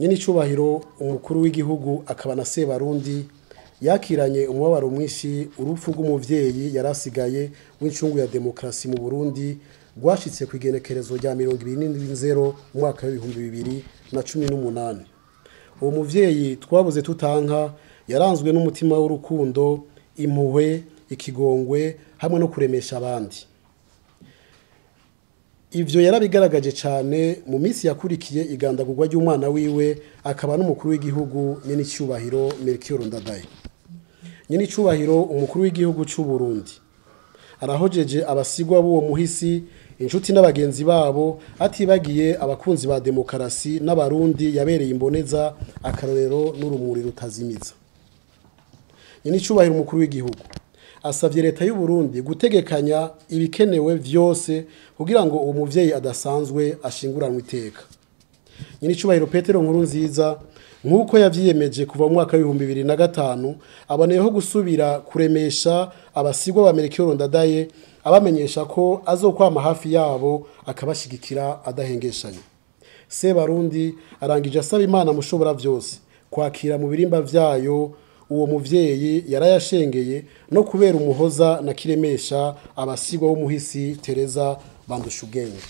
nyine icubahiro umukuru w'igihugu akaba na Sebarundi yakiranye umubabaro mwinshi urupfu rw'umuvyeyi yarasigaye w'incungu ya demokrasi mu Burundi rwashitse ku igenekerezo rya 27/0 mu mwaka wa 2018. Uwo muvyeyi twabuze tutanka yaranzwe n'umutima w'urukundo, impuhwe, ikigongwe hamwe no kuremesha abandi. Ivyo yarabigaragaje cyane mu minsi yakurikiye igandagurwa ry'umwana wiwe akaba n'umukuru w'igihugu nyene icubahiro Melchior Ndadaye. Nyene icubahiro umukuru w'igihugu c'u Burundi arahojeje abasigwa b'uwo muhisi, inshuti n'abagenzi babo, atibagiye abakunzi ba demokarasi n'abarundi yabereye imboneza akarorero n'urumuri rutazimiza. Nyene icubahiro umukuru w'igihugu asavye leta y'u Burundi gutegekanya ibikenewe vyose kugira ngo uwo muvyeyi adasanzwe ashinguranwe iteka. Nyene icubahiro Petero Nkurunziza nk'uko yavyiyemeje kuva mu mwaka wa 2005 aboneyeho gusubira kuremesha abasigwa ba Melchior Ndadaye, abamenyesha ko azokwama hafi yabo akabashigikira adahengeshanya. Sebarundi arangije asaba Imana mushobora vyose kwakira mu birimba vyayo uwo muvyeyi yarayashengeye no kubera umuhoza na kiremesha abasigwa b'umuhisi Tereza Bandushugenge.